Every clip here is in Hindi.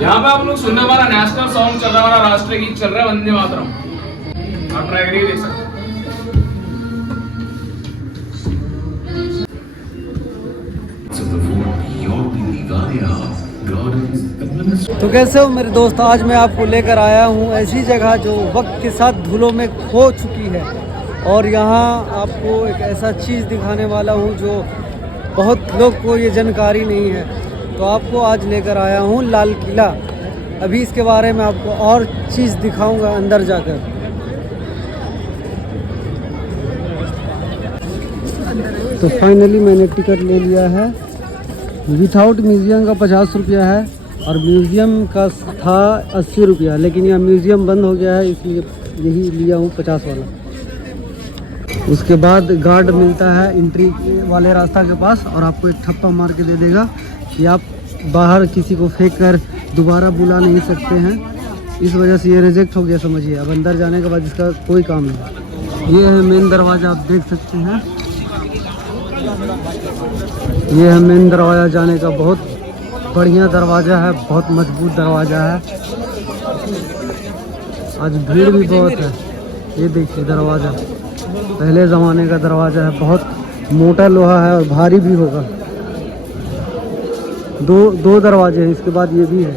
हैं। तो कैसे हो मेरे दोस्त, आज मैं आपको लेकर आया हूँ ऐसी जगह जो वक्त के साथ धूलों में खो चुकी है, और यहाँ आपको एक ऐसा चीज़ दिखाने वाला हूँ जो बहुत लोग को ये जानकारी नहीं है। तो आपको आज लेकर आया हूँ लाल किला। अभी इसके बारे में आपको और चीज़ दिखाऊंगा अंदर जाकर। तो फाइनली मैंने टिकट ले लिया है। विथआउट म्यूज़ियम का 50 रुपया है और म्यूज़ियम का था 80 रुपया, लेकिन यहाँ म्यूज़ियम बंद हो गया है, इसलिए यही लिया हूँ 50 वाला। उसके बाद गार्ड मिलता है एंट्री वाले रास्ता के पास, और आपको एक ठप्पा मार के दे देगा कि आप बाहर किसी को फेंक कर दोबारा बुला नहीं सकते हैं। इस वजह से ये रिजेक्ट हो गया समझिए। अब अंदर जाने के बाद इसका कोई काम नहीं। ये है मेन दरवाज़ा, आप देख सकते हैं। ये है मेन दरवाज़ा जाने का, बहुत बढ़िया दरवाज़ा है, बहुत मजबूत दरवाज़ा है। आज भीड़ भी बहुत है। ये देखिए दरवाज़ा पहले ज़माने का दरवाज़ा है, बहुत मोटा लोहा है और भारी भी होगा। दो दरवाजे हैं, इसके बाद ये भी है।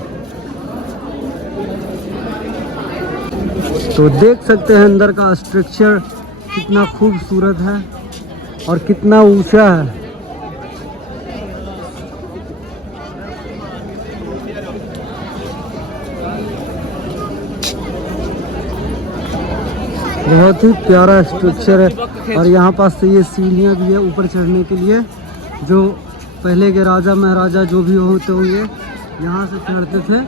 तो देख सकते हैं अंदर का स्ट्रक्चर कितना खूबसूरत है और कितना ऊंचा है। बहुत ही प्यारा स्ट्रक्चर है, और यहाँ पास से ये सीढ़ियाँ भी है ऊपर चढ़ने के लिए, जो पहले के राजा महाराजा जो भी होते होंगे यहाँ से चढ़ते थे।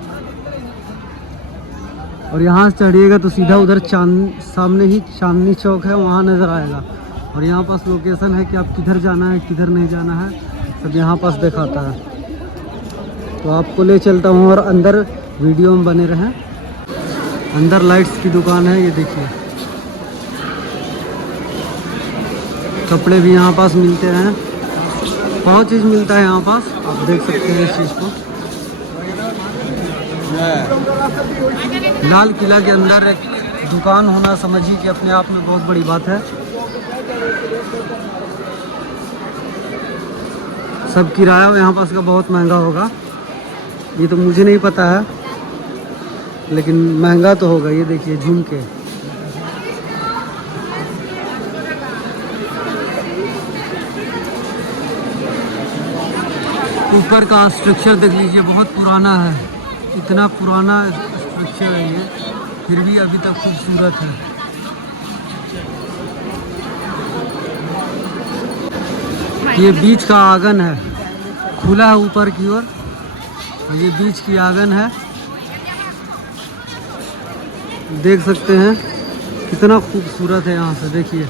और यहाँ से चढ़िएगा तो सीधा उधर सामने ही चांदनी चौक है, वहाँ नज़र आएगा। और यहाँ पास लोकेशन है कि आप किधर जाना है किधर नहीं जाना है, सब यहाँ पास दिखाता है। तो आपको ले चलता हूँ और अंदर वीडियो में बने रहें। अंदर लाइट्स की दुकान है, ये देखिए। कपड़े भी यहाँ पास मिलते हैं, बहुत चीज़ मिलता है यहाँ पास, आप देख सकते हैं इस चीज़ को। लाल किला के अंदर एक दुकान होना समझिए कि अपने आप में बहुत बड़ी बात है। सब किराया यहाँ पास का बहुत महंगा होगा, ये तो मुझे नहीं पता है, लेकिन महंगा तो होगा। ये देखिए झुमके, ऊपर का स्ट्रक्चर देख लीजिए, बहुत पुराना है। इतना पुराना स्ट्रक्चर है ये, फिर भी अभी तक खूबसूरत है। ये बीच का आंगन है, खुला है ऊपर की ओर, और ये बीच की आंगन है। देख सकते हैं कितना खूबसूरत है यहाँ से, देखिए।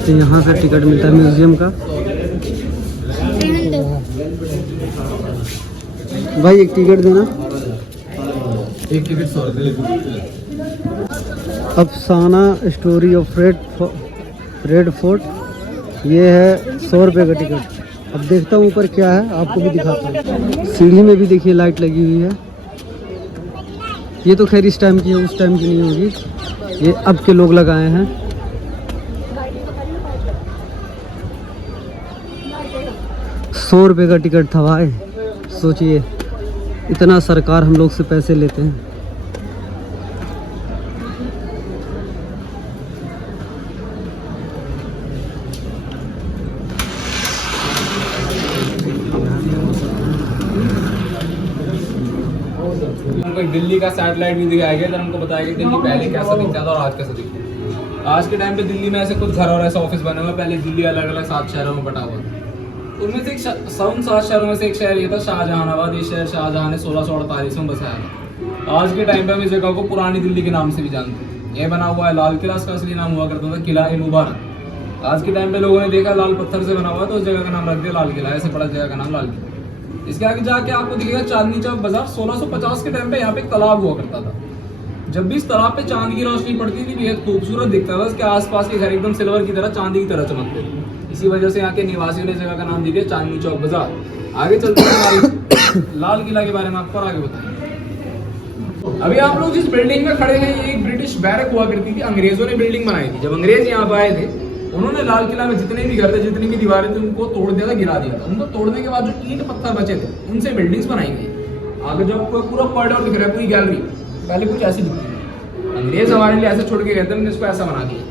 तो यहाँ से टिकट मिलता है म्यूजियम का। भाई एक टिकट देना। एक टिकट 100 रुपये। अफसाना स्टोरी ऑफ रेड फोर्ट, ये है 100 रुपये का टिकट। अब देखता हूँ ऊपर क्या है, आपको भी दिखाता हूँ। सीढ़ी में भी देखिए लाइट लगी हुई है। ये तो खैर इस टाइम की है, उस टाइम की नहीं होगी, ये अब के लोग लगाए हैं। ₹100 रुपये का टिकट था भाई, सोचिए इतना सरकार हम लोग से पैसे लेते हैं। हमको दिल्ली का सैटेलाइट भी दिखाया गया, तो हमको बताया गया दिल्ली पहले कैसा दिखता था और आज कैसा दिखता है। आज के टाइम पे दिल्ली में ऐसे कुछ घर और ऐसा ऑफिस बने हुए, पहले दिल्ली अलग अलग 7 शहरों में बटा हुआ था। उनमें से उन 7 शहरों में से एक शहर ये था शाहजहानाबाद। ये शहर शाहजहां ने 1648 में बसाया था। आज के टाइम पे हम इस जगह को पुरानी दिल्ली के नाम से भी जानते हैं। यह बना हुआ है लाल किला, इसका असली नाम हुआ करता था किला ए मुबारक। आज के टाइम पे लोगों ने देखा लाल पत्थर से बना हुआ तो उस जगह का नाम रख दिया लाल किला, ऐसे पड़ा जगह का नाम लाल किला। इसके आगे जाके आपको दिखेगा चांदनी चौक बाजार। 1650 के टाइम पे यहाँ पे एक तालाब हुआ करता था। जब भी इस तालाब पे चांद की रोशनी पड़ती थी बेहद खूबसूरत दिखता था। इसके आसपास के घर एकदम सिल्वर की तरह, चांदी की तरह चमकते थे। इसी वजह से यहाँ के निवासियों ने जगह का नाम दे दिया चांदनी चौक बाजार। आगे चलते हैं लाल किला के बारे में आपको आगे बताएंगे। अभी आप लोग जिस बिल्डिंग में खड़े हैं ये एक ब्रिटिश बैरक हुआ करती थी। अंग्रेजों ने बिल्डिंग बनाई थी। जब अंग्रेज यहाँ आए थे उन्होंने लाल किला में जितने भी घर थे, जितनी भी दीवारें थी, उनको तोड़ दिया था, गिरा दिया था। उनको तोड़ने के बाद जो ईंट पत्थर बचे थे उनसे बिल्डिंग्स बनाई गई। आगे जो आपको पूरा कॉरिडोर दिख रहा है, पूरी गैलरी पहले कुछ ऐसी दिखती थी। अंग्रेज हमारे लिए ऐसे छोड़ के गए थे, उन्होंने इसको ऐसा बना दिया।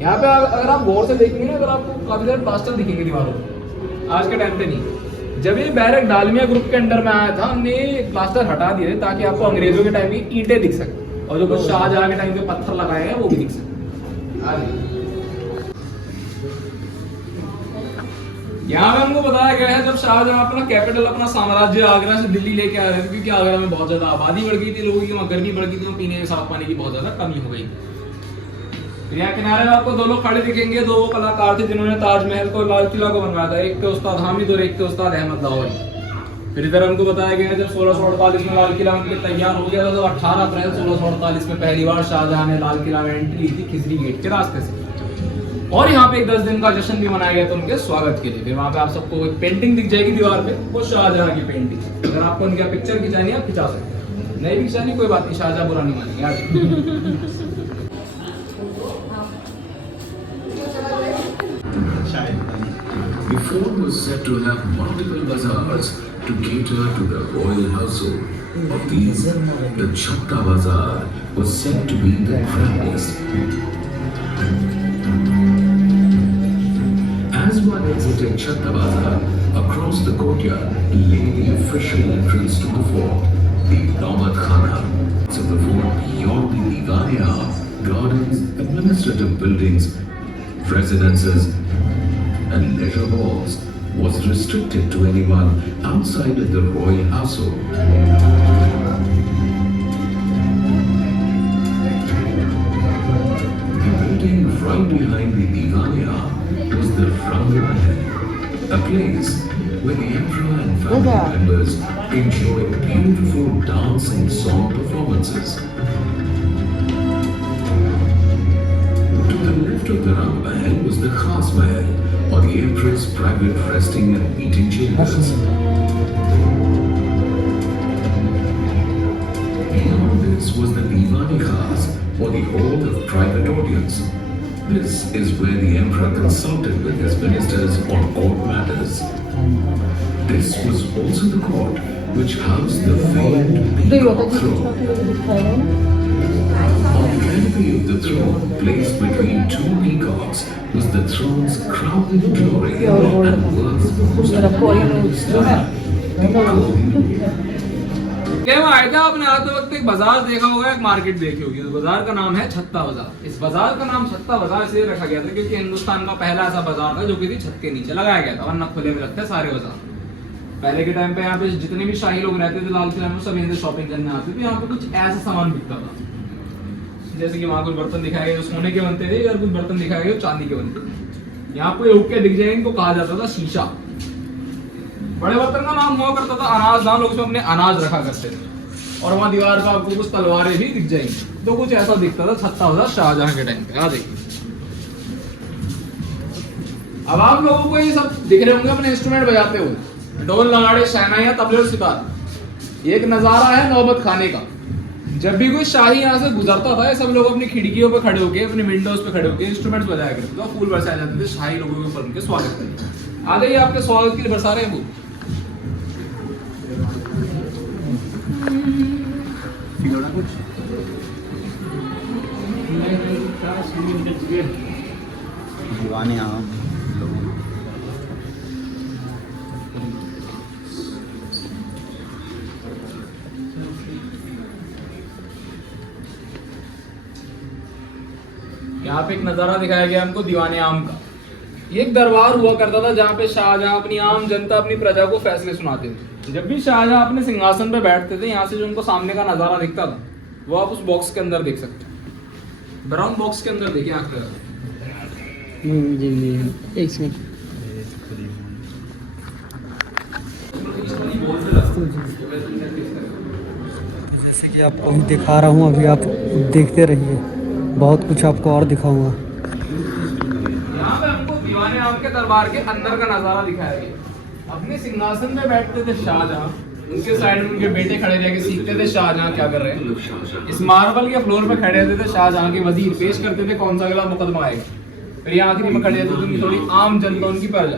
यहाँ पे अगर आप गौर से देखेंगे ना, अगर आपको काफी सारे प्लास्टर दिखेंगे दीवारों पर। आज के टाइम पे नहीं। जब ये बैरक डालमिया ग्रुप के अंडर में आया था, हमने प्लास्टर हटा दिए ताकि आपको अंग्रेजों के टाइम की ईंटें दिख सके और जो कुछ शाहजहां के टाइम पे पत्थर लगाए हैं वो भी दिख सके। यहाँ पे हमको बताया गया है जब शाहजहां अपना कैपिटल, अपना साम्राज्य आगरा से दिल्ली लेके आ रहे थे, क्योंकि आगरा में बहुत ज्यादा आबादी बढ़ गई थी, लोगों की वहाँ गर्मी बढ़ गई थी, पीने के साफ पानी की बहुत ज्यादा कमी हो गई। यहाँ किनारे में आपको 2 लोग खड़े दिखेंगे। 2 वो कलाकार थे जिन्होंने ताजमहल को, लाल किला को बनवाया था। एक थे उस्ताद हामिद और एक थे उस्ताद अहमद लाहौरी। फिर इधर हमको बताया गया है जब 1648 में लाल किला उनके तैयार हो गया था तो 18 अप्रैल 1648 में पहली बार शाहजहां ने लाल किला में एंट्री ली थी खिजरी गेट के रास्ते से। और यहाँ पे एक 10 दिन का जश्न भी मनाया गया था उनके स्वागत के लिए। फिर वहाँ पे आप सबको एक पेंटिंग दिख जाएगी दीवार पे, वो शाहजहां की पेंटिंग। अगर आपको उनकी पिक्चर खिंचानी है आप खिंचा सकते हैं, नहीं भी खिंचानी कोई बात नहीं, शाहजहां बुरा नहीं मानेंगे। The fort was said to have multiple bazaars to cater to the royal household. Of these, the Chhatta Bazaar was said to be the grandest. As one exited Chhatta Bazaar, across the courtyard lay the official entrance to the fort, the Dawat Khana. So the fort beyond the Diwania, gardens, administrative buildings, residences, and leisure halls was restricted to anyone outside of the royal household. The building right behind the Diwania was the Rang Mahal, a place where the emperor and family members enjoyed beautiful dance and song performances. To the left of the Rang Mahal was the Khas Mahal, or the emperor's private resting and eating chambers. Beyond this was the Diwani Khas, or the hall of private audience. This is where the emperor consulted with his ministers on court matters. This was also the court which housed the famed peacock throne. On the canopy of the throne, placed between 2 peacocks, was the throne's crowning glory and world's most admired star, the golden eagle. क्या आए थे आपने आते वक्त एक बाजार देखा होगा, एक मार्केट देखी होगी। उस बाजार का नाम है छत्ता बाजार। इस बाजार का नाम छत्ता बाजार इसलिए रखा गया था क्योंकि हिंदुस्तान का पहला ऐसा बाजार था जो किसी छत के नीचे लगाया गया था, वरना खुले में रखते सारे बाजार। पहले के टाइम पे यहाँ पे जितने भी शाही लोग रहते थे लाल किला में, सब यहाँ शॉपिंग करने आते थे। यहाँ पे कुछ ऐसा सामान बिकता था, जैसे कि वहाँ कुछ बर्तन दिखाए गए जो सोने के बनते थे और कुछ बर्तन दिखाए गए जो चांदी के बनते थे। यहाँ पे हुक्के दिख जाएंगे, इनको कहा जाता था शीशा। बड़े बर्तन का नाम हुआ करता था अनाज दान, लोग उसमें अपने अनाज रखा करते थे। और वहाँ दीवार पर आपको कुछ तलवारें भी दिख जाएंगी। तो कुछ ऐसा दिखता था छत्ता बाजार शाहजहां के टाइम पे। देखिए अब आप लोगों को ये सब दिख रहे होंगे अपने इंस्ट्रूमेंट बजाते हुए, ढोल नगाड़े शहनाइयां तबले और सितार। एक नजारा है नौबत खाने का। जब भी कोई शाही यहाँ से गुजरता था, सब लोग अपनी खिड़कियों पे खड़े होके, अपने विंडोज पे खड़े होके इंस्ट्रूमेंट्स बजाया करते थे, फूल बरसाए जाते थे शाही लोगों के ऊपर, उनके स्वागत के लिए। आ जाइए, आपके स्वागत के लिए बरसा रहे हैं फूल। दीवाने आम यहाँ पे एक नजारा दिखाया गया हमको दीवाने आम का। ये एक दरबार हुआ करता था जहाँ पे शाहजहां अपनी आम जनता अपनी प्रजा को फैसले सुनाते थे। जब भी शाहजहां अपने सिंहासन पे बैठते थे, यहाँ से जो उनको सामने का नजारा दिखता था वो आप उस बॉक्स के अंदर देख सकते हैं। ब्राउन बॉक्स के अंदर देखिए आंख लगा। जी जी एक सेकंड। जैसे कि आपको अभी दिखा रहा हूँ, अभी आप देखते रहिए, बहुत कुछ आपको और दिखाऊंगा। यहाँ पे हमको दीवाने आम के दरबार के अंदर का नजारा दिखाया गया। अपने सिंहासन पे बैठते थे शाहजहां, उनके साइड में उनके बेटे खड़े रह के सीखते थे शाहजहां क्या कर रहे हैं। इस मार्बल के फ्लोर पे खड़े रहते थे शाहजहां के वजीर, पेश करते थे कौन सा अगला मुकदमा आएगा। फिर ये आखिरी में खड़े रहते थे उनकी थोड़ी आम जनता, उनकी प्रजा।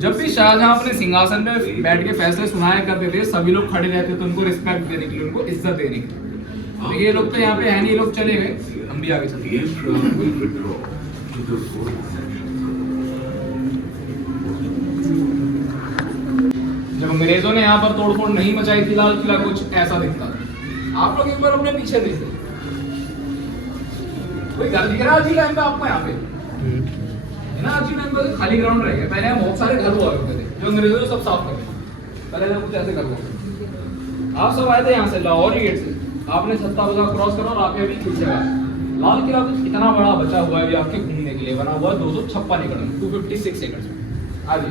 जब भी शाहजहां अपने सिंहासन पे बैठ के फैसले सुनाया करते थे, सभी लोग खड़े रहते थे उनको रिस्पेक्ट देने के लिए, उनको इज्जत देने के लिए। ये लोग तो यहाँ पे है नहीं, ये लोग चले गए, हम भी आगे चलते हैं। जब अंग्रेजों ने यहाँ पर तोड़फोड़ नहीं मचाई थी, लाल किला कुछ ऐसा दिखता था। आप लोग एक बार अपने पीछे देखिए, कोई घर दिख रहा है आज टाइम पे आपको? यहाँ पे है ना, आज टाइम पे खाली ग्राउंड रह गया। पहले यहाँ बहुत सारे घर हुआ करते थे, जो अंग्रेजों ने सब साफ कर दिया। पहले तो कुछ ऐसे घर हुआ। आप सब आए थे यहाँ से लाहौर गेट से, आपने छत्ता बाजार क्रॉस करा और आपके अभी पीछे आए। लाल किला कुछ इतना बड़ा बचा हुआ है अभी आपके घूमने के लिए, बना हुआ है 256 एकड़ में, 256 एकड़ में। आगे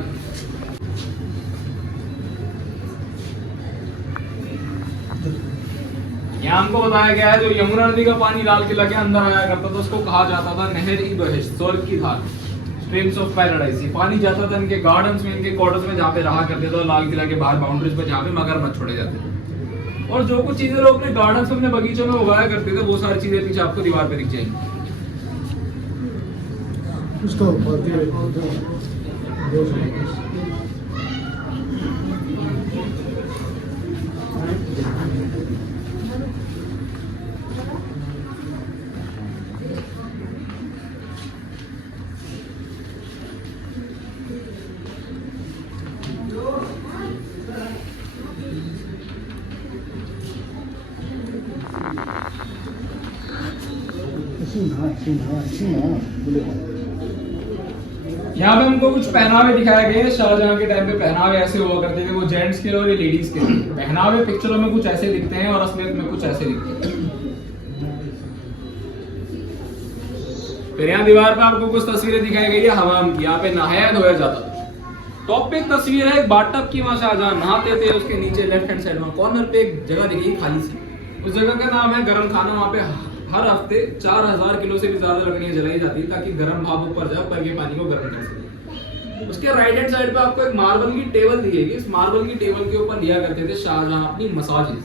यहाँ हमको बताया गया है जो यमुना नदी का पानी लाल किला के अंदर आया करता था, उसको कहा जाता था नहर-ए-बहिश्त, स्वर्ग की धार, स्ट्रीम्स ऑफ पैराडाइज। ये पानी जाता था इनके गार्डन्स में, इनके क्वार्टर्स में, जहाँ पे रहा करते थे लाल किला के बाहर बाउंड्रीज पे, जहाँ पे मगरमच्छ छोड़े जाते थे। और जो कुछ चीजें लोग अपने गार्डन्स में, अपने बगीचों में उगाया करते थे, वो सारी चीजें पीछे आपको दीवार पे दिख जाएंगी। यहाँ पे हमको कुछ पहनावे दिखाए गए हैं। शाहजहां के टाइम पे पहनावे ऐसे हुआ करते थे, वो जेंट्स के लिए और ये लेडीज के लिए। पहनावे पिक्चरों में कुछ ऐसे दिखते हैं और असलियत में कुछ ऐसे दिखते हैं। फिर यहाँ दीवार पे आपको कुछ तस्वीरें दिखाई गई है हमाम की, यहाँ पे नहाया धोया जाता था। टॉप पे एक तस्वीर है एक बाथटब की, वहाँ शाहजहां नहाते थे। उसके नीचे लेफ्ट हैंड साइड में कॉर्नर पे एक जगह दिखेगी खाली सी, उस जगह का नाम है गरम खाना। वहाँ पे हर हफ्ते 4000 किलो से भी ज्यादा लकड़ियां जलाई जाती है ताकि गर्म भाप ऊपर जाए, पर ये पानी को गर्म कर सके। उसके राइट हैंड साइड पे आपको एक मार्बल की टेबल दिखेगी। इस मार्बल की टेबल के ऊपर लिया करते थे शाहजहां अपनी मसाजेस।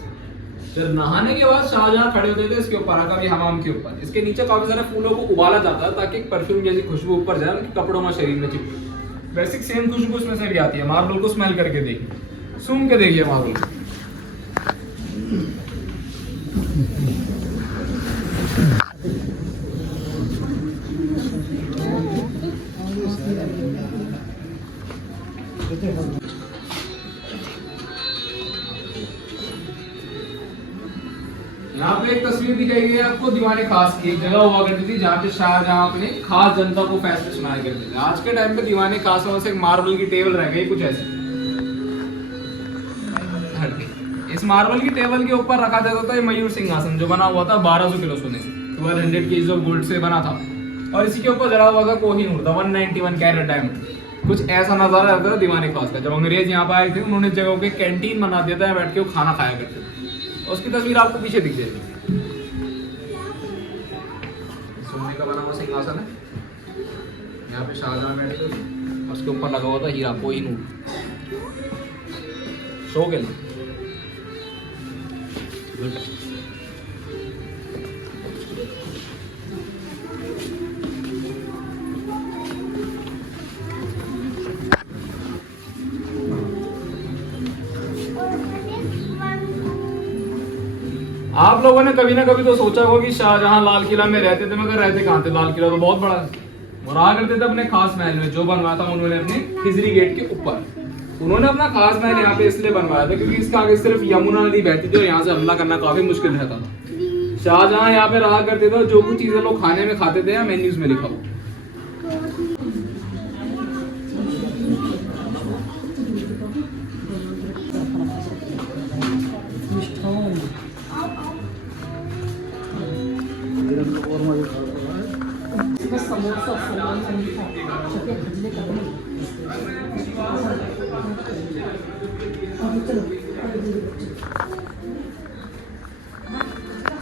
फिर नहाने के बाद शाहजहां खड़े होते थे इसके ऊपर आकर, हमाम के ऊपर। इसके नीचे काफी सारे फूलों को उबाला जाता है ताकि एक परफ्यूम जैसी खुशबू ऊपर जाए, उनके कपड़ों में, शरीर में चिपके। बेसिक सेम खुशबू उसमें से भी आती है। मार्बल को स्मेल करके देखिए, सूंघ के देखिए मार्बल को। यहाँ पे एक तस्वीर दिखाई गई है आपको दीवाने खास की। एक जगह हुआ करती थी जहाँ पे शाहजहां अपने खास जनता को फैसले सुनाया करते थे। आज के टाइम पे दीवाने खास में से एक मार्बल की टेबल रह गई कुछ ऐसी। इस मार्बल की टेबल के ऊपर रखा जाता था ये मयूर सिंहासन, जो बना हुआ था 1200 किलो सोने से, 1200 केजी ऑफ गोल्ड से बना था। और इसी के ऊपर जड़ा हुआ था कोहिनूर, 191 कैरेट डायमंड। कुछ ऐसा नजारा रहता था दीवाने खास का। जब अंग्रेज यहाँ पे आए थे, उन्होंने जगहों के कैंटीन बना दिया था, बैठ के वो खाना खाया करते थे। उसकी तस्वीर आपको पीछे दिख जाएगी। सोने का बना हुआ सिंहासन है, यहाँ पे शाहजहां बैठे थे, उसके ऊपर लगा हुआ था हीरा कोहिनूर, शो के लिए। आप लोगों ने कभी ना कभी तो सोचा होगा कि शाहजहां लाल किला में रहते थे, मगर रहते कहाँ थे? लाल किला तो बहुत बड़ा है। और रहा करते थे अपने खास महल में, जो बनवाया था उन्होंने अपने खिजरी गेट के ऊपर। उन्होंने अपना खास महल यहाँ पे इसलिए बनवाया था क्योंकि इसके आगे सिर्फ यमुना नदी बहती थी और यहाँ से हमला करना काफी मुश्किल रहता था। शाहजहां यहाँ पे रहा करते थे, जो कुछ चीजें लोग खाने में खाते थे मेन्यूज में लिखा हुआ।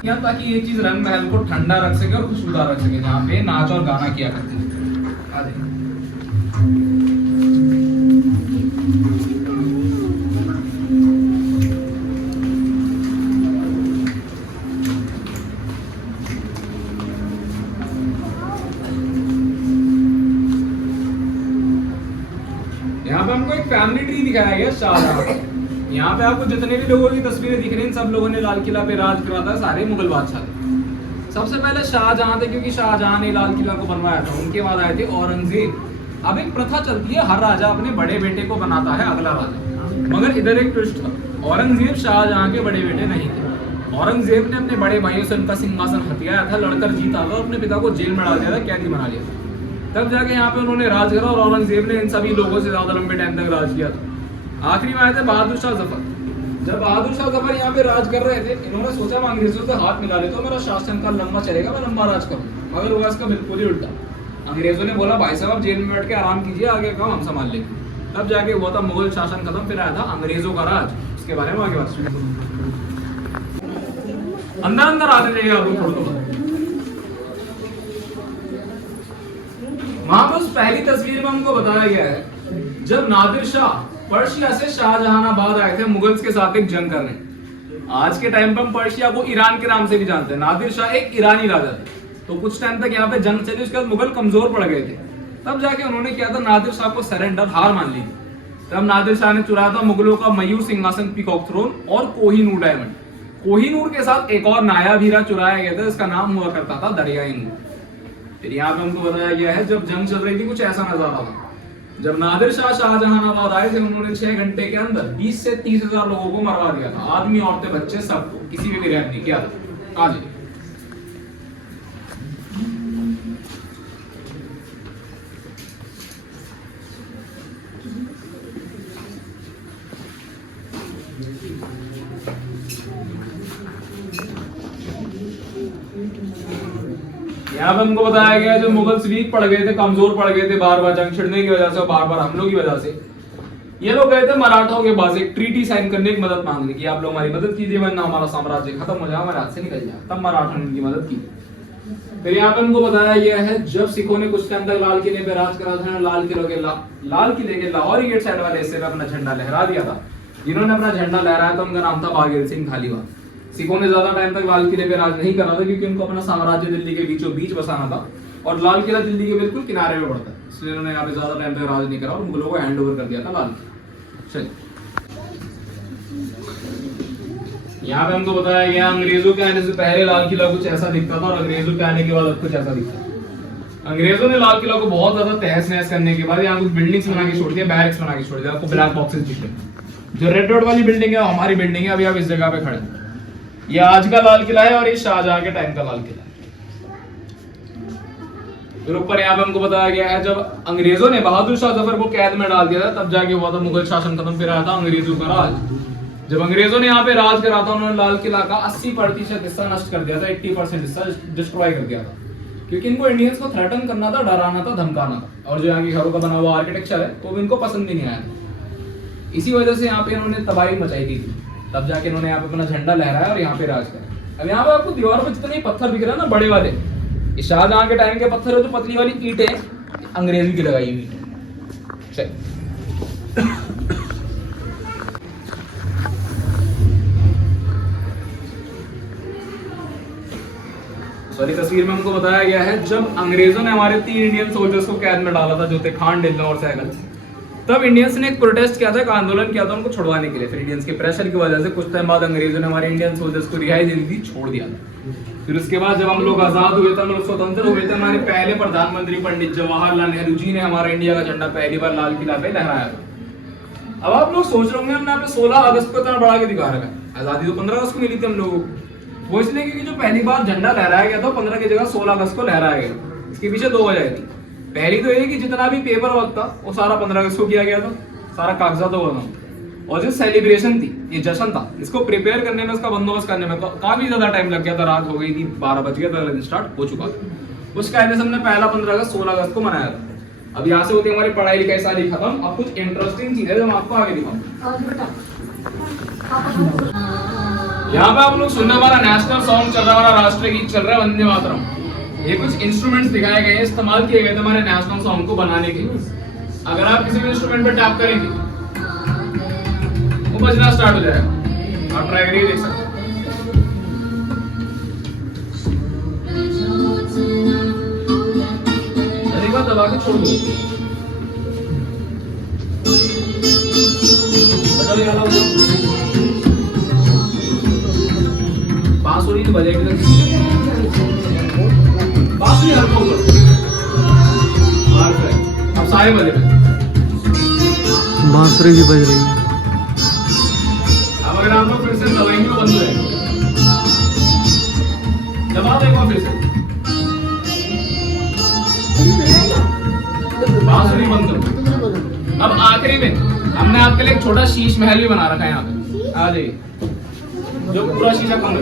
यहाँ ताकि ये चीज रंग महल को ठंडा रख सके और खुशबूदार रख सके, जहाँ पे नाच और गाना किया करते हैं। आ जाइए। यहाँ पे हमको एक फैमिली ट्री दिखाया गया शाहजहां। यहाँ पे आपको जितने भी लोगों की तस्वीरें दिख रही हैं, सब लोगों ने लाल किला पे राज करा था, सारे मुगल बादशाह थे। सबसे पहले शाहजहां थे, क्योंकि शाहजहां ने लाल किला को बनवाया था। उनके बाद आए थे औरंगजेब। अब एक प्रथा चलती है, हर राजा अपने बड़े बेटे को बनाता है अगला राजा, मगर इधर एक ट्विस्ट था, औरंगजेब शाहजहां के बड़े बेटे नहीं थे। औरंगजेब ने अपने बड़े भाइयों से उनका सिंहासन हथियाया था, लड़कर जीता था, अपने पिता को जेल में डाल दिया था, कैदी बना लिया था। तब जाके यहाँ पे उन्होंने राज करा और औरंगजेब ने इन सभी लोगों से ज्यादा लंबे टाइम तक राज किया था। आखिरी में आए थे बहादुर शाह जफर। जब बहादुर शाह जफर यहाँ पे राज कर रहे थे, इन्होंने सोचा मैं अंग्रेजों से हाथ मिला लेता हूँ, मेरा शासन काल लंबा चलेगा, मैं लंबा राज करूँ। मगर हुआ इसका बिल्कुल ही उल्टा। अंग्रेजों ने बोला भाई साहब जेल में बैठ के आराम कीजिए, आगे काम हम संभाल लेंगे। तब जाके हुआ था मुगल शासन खत्म, फिर आया था अंग्रेजों का राज। इसके बारे में आगे बात अंदर अंदर आते जाइए आप लोग थोड़ा। वहां पर उस पहली तस्वीर में हमको बताया गया है जब नादिर शाह पर्शिया से शाहजहानाबाद आए थे मुगल्स के साथ एक जंग करने। आज के टाइम पर हम पर्शिया को ईरान के नाम से भी जानते हैं। नादिर शाह एक ईरानी राजा थे, तो कुछ टाइम तक यहाँ पे जंग चली, उसके बाद मुगल कमजोर पड़ गए थे। तब जाके उन्होंने किया था नादिर शाह को सरेंडर, हार मान ली। तब नादिर शाह ने चुराया था मुगलों का मयूर सिंहासन, पीकॉक थ्रोन और कोहिनूर डायमंड। कोहिनूर के साथ एक और नायाब हीरा चुराया गया था, इसका नाम हुआ करता था दरियाई नूर। फिर यहाँ पे हमको बताया गया है जब जंग चल रही थी कुछ ऐसा नजारा था। जब नादिर शाह शाहजहानाबाद आए थे, उन्होंने 6 घंटे के अंदर 20 से 30 हजार लोगों को मरवा दिया था, आदमी औरतें बच्चे सबको, किसी भी रियायत नहीं किया था। आज यहाँ पे हमको बताया गया जब मुगल्स वीक पड़ गए थे, कमजोर पड़ गए थे, बार बार जंग छिड़ने की वजह से, बार बार हमलों की वजह से, ये लोग गए थे मराठाओं के पास एक ट्रीटी साइन करने की मदद मांगने की, आप लोग हमारी मदद कीजिए वरना हमारा साम्राज्य खत्म हो जाए, हमारे हाथ से निकल जाए। तब मराठा ने उनकी मदद की। फिर यहाँ पे हमको बताया गया है जब सिखों ने कुछ टाइम तक लाल किले पे राज करा था, लाल किले के लाहौरी गेट साइड वाले हिस्से पे अपना झंडा लहरा दिया था। जिन्होंने अपना झंडा लहराया था उनका नाम था बागेल सिंह खालीवाल। सिखों ने ज्यादा टाइम तक लाल किले पे राज नहीं करा था, क्योंकि उनको अपना साम्राज्य दिल्ली के बीचों बीच बसाना था, और लाल किला दिल्ली के बिल्कुल किनारे में पड़ता है, इसलिए उन्होंने यहाँ पे ज्यादा टाइम तक राज नहीं करा और मुगलों को हैंड ओवर कर दिया था लाल किला। चलिए यहाँ पे हमको बताया गया अंग्रेजों के आने से पहले लाल किला कुछ ऐसा दिखता था, और अंग्रेजों के आने के बाद कुछ ऐसा दिखता। अंग्रेजों ने लाल किला को बहुत ज्यादा तहस नहस करने के बाद यहाँ कुछ बिल्डिंग्स बना के छोड़ दिया, बैरिक्स बना के छोड़ दिया। आपको ब्लैक बॉक्सेस दिख रहे हैं, जो रेड डॉट वाली बिल्डिंग है हमारी बिल्डिंग है, अभी आप इस जगह पे खड़े हैं। ये आज का लाल किला है और ये शाहजहां के टाइम का लाल किला है। फिर ऊपर यहाँ पे हमको बताया गया है जब अंग्रेजों ने बहादुर शाह जफर को कैद में डाल दिया था, तब जाके हुआ था मुगल शासन खत्म, फिर आया था अंग्रेजों का राज। जब अंग्रेजों ने यहाँ पे राज करा था, उन्होंने लाल किला का 80% हिस्सा नष्ट कर दिया था, 80% हिस्सा डिस्ट्रॉय कर दिया था, क्योंकि इनको इंडियंस को थ्रेटन करना था, डराना था, धमकाना था। और जो यहाँ के घरों का बना हुआ आर्किटेक्चर है वो भी इनको पसंद भी नहीं आया था। इसी वजह से यहाँ पे इन्होंने तबाही मचाई थी। तब जाके इन्होंने यहाँ पे अपना झंडा लहराया और यहाँ पे राज करा। अब यहाँ पे आपको दीवार पे जितने पत्थर दिख रहे हैं ना बड़े वाले, ये शाहजहां के टाइम के पत्थर है, जो पतली वाली ईंटें अंग्रेजी की लगाई हुई है। सॉरी तस्वीर में हमको बताया गया है जब अंग्रेजों ने हमारे 3 इंडियन सोल्जर्स को कैद में डाला था, जो थे खान, डिल्लो और सहगल। तब इंडियंस ने एक प्रोटेस्ट किया था, एक आंदोलन किया था उनको छुड़वाने के लिए। फिर इंडियंस के प्रेशर की वजह से कुछ टाइम बाद अंग्रेजों ने हमारे इंडियन सोल्जर्स को रिहाई दे दी थी, छोड़ दिया था। फिर उसके बाद जब हम लोग आजाद हुए थे, हम लोग स्वतंत्र हुए थे, हमारे पहले प्रधानमंत्री पंडित जवाहरलाल नेहरू जी ने हमारा इंडिया का झंडा पहली बार लाल किला पे लहराया था। अब आप लोग सोच रहे होंगे हमने यहाँ पे 16 अगस्त को इतना बढ़ा के दिखा रखा है, आजादी तो 15 अगस्त को मिली थी हम लोगों को। वो इसलिए क्योंकि जो पहली बार झंडा लहराया गया था 15 की जगह 16 अगस्त को लहराया गया। इसके पीछे 2 वजह थी। पहली तो ये कि जितना भी पेपर वर्क था वो सारा 15 अगस्त को किया गया था, सारा कागजात हुआ था। और जो सेलिब्रेशन थी, ये जश्न था, इसको प्रिपेयर करने में, इसका बंदोबस्त करने में काफी ज्यादा टाइम लग गया था। रात हो गई थी, 12 बज गया था, स्टार्ट हो चुका था। उस कायदे से हमने पहला 15 अगस्त 16 अगस्त को मनाया था। अब यहाँ से होती है हमारी पढ़ाई लिखाई सारी खत्म। अब कुछ इंटरेस्टिंग चीजें जो हम आपको आगे दिखाऊंगा। यहाँ पे आप लोग सुनना, हमारा नेशनल सॉन्ग चल रहा है, हमारा राष्ट्रीय गीत चल रहा है, वंदे मातरम। ये कुछ इंस्ट्रूमेंट्स दिखाए गए हैं, इस्तेमाल किए गए थे हमारे नेशनल सॉन्ग को बनाने के लिए। अगर आप किसी भी इंस्ट्रूमेंट पे टैप करेंगे वो बजना स्टार्ट हो जाएगा। आप ट्राई करके देख सकते हैं। एक बार दबा के छोड़ दो, बांसुरी तो बजेगी, बांसुरी हल्का ऊपर, अब सारे बजे, बांसुरी भी बज रही है। अब अगर आप लोग फिर से दबाएंगे तो बंद हो जाएगा। दबा दो एक बार फिर से, बांसुरी बंद करो। अब आखिरी में हमने आपके लिए एक छोटा शीश महल भी बना रखा है। यहाँ पे आ जाइए, जो पूरा शीशा कमरा,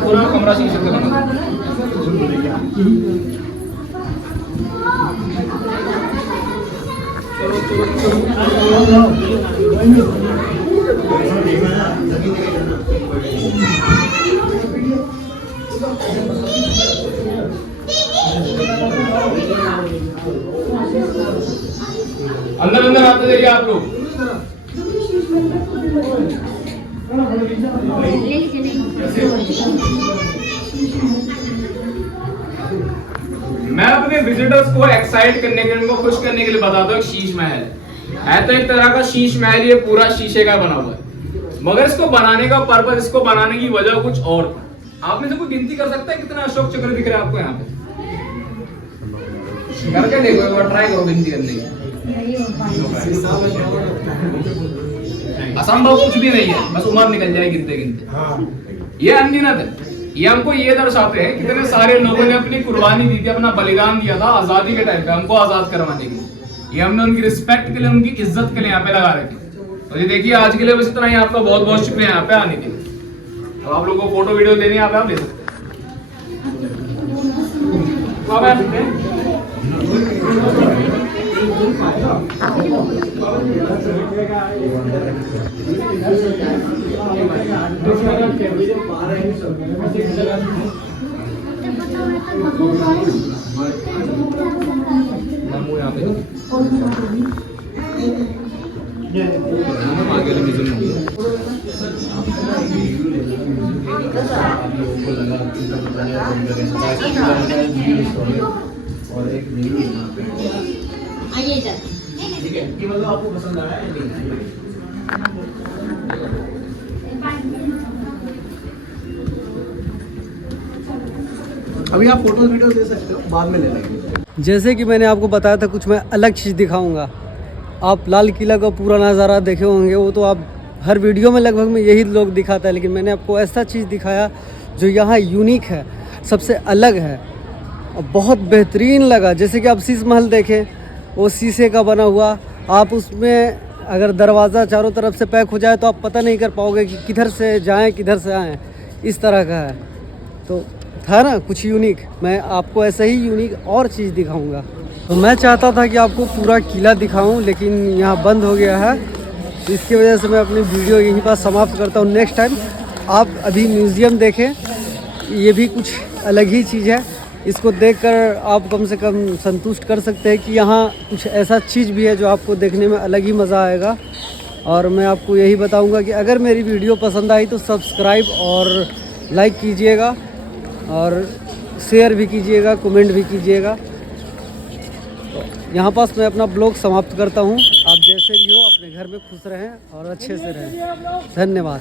पूरा कमरा शीशे से बना। अंदर अंदर आते जाइए आप लोग। मैं अपने विजिटर्स को एक्साइट करने के लिए, उनको खुश करने के लिए बताता हूँ, शीश महल है तो एक तरह का शीश महल, ये पूरा शीशे का बना हुआ है, मगर इसको बनाने का पर्पस, इसको बनाने की वजह कुछ और। आप में से कोई गिनती कर सकता है कितना अशोक चक्र दिख रहा है आपको यहाँ पे? करके देखो एक बार, ट्राई करो गिनती करने की। असंभव कुछ भी नहीं है, बस उम्र निकल जाए गिनते गिनते। ये अनगिनत है। ये हमको ये दर्शाते हैं कितने सारे लोगों ने अपनी कुर्बानी दी थी, अपना बलिदान दिया था आजादी के टाइम पे हमको आजाद करवाने के लिए। ये हमने उनकी रिस्पेक्ट के लिए, उनकी इज्जत के लिए यहाँ पे लगा रखी। तो ये देखिए, आज के लिए बस इतना ही। आपका बहुत बहुत शुक्रिया यहाँ पे आने के लिए। तो आप लोगों को फोटो वीडियो लेनी है, आप ले सकते हैं। और एक आइए इधर, ठीक है, कि मतलब आपको पसंद आया है नहीं? अभी आप फोटो वीडियो दे सकते हो, बाद में ले लेंगे। जैसे कि मैंने आपको बताया था, कुछ मैं अलग चीज़ दिखाऊंगा। आप लाल किला का पूरा नज़ारा देखे होंगे, वो तो आप हर वीडियो में लगभग में यही लोग दिखाता है, लेकिन मैंने आपको ऐसा चीज़ दिखाया जो यहाँ यूनिक है, सबसे अलग है और बहुत बेहतरीन लगा। जैसे कि आप शीश महल देखें, वो शीशे का बना हुआ, आप उसमें अगर दरवाज़ा चारों तरफ से पैक हो जाए तो आप पता नहीं कर पाओगे कि किधर से जाएं किधर से आएँ, इस तरह का है। तो था ना कुछ यूनिक, मैं आपको ऐसा ही यूनिक और चीज़ दिखाऊंगा। तो मैं चाहता था कि आपको पूरा किला दिखाऊं, लेकिन यहाँ बंद हो गया है, तो इसकी वजह से मैं अपनी वीडियो यहीं पर समाप्त करता हूँ। नेक्स्ट टाइम आप अभी म्यूज़ियम देखें, ये भी कुछ अलग ही चीज़ है। इसको देखकर आप कम से कम संतुष्ट कर सकते हैं कि यहाँ कुछ ऐसा चीज़ भी है जो आपको देखने में अलग ही मज़ा आएगा। और मैं आपको यही बताऊंगा कि अगर मेरी वीडियो पसंद आई तो सब्सक्राइब और लाइक कीजिएगा और शेयर भी कीजिएगा, कमेंट भी कीजिएगा। तो यहाँ पास मैं अपना ब्लॉग समाप्त करता हूँ। आप जैसे भी हो अपने घर में खुश रहें और अच्छे से रहें। धन्यवाद।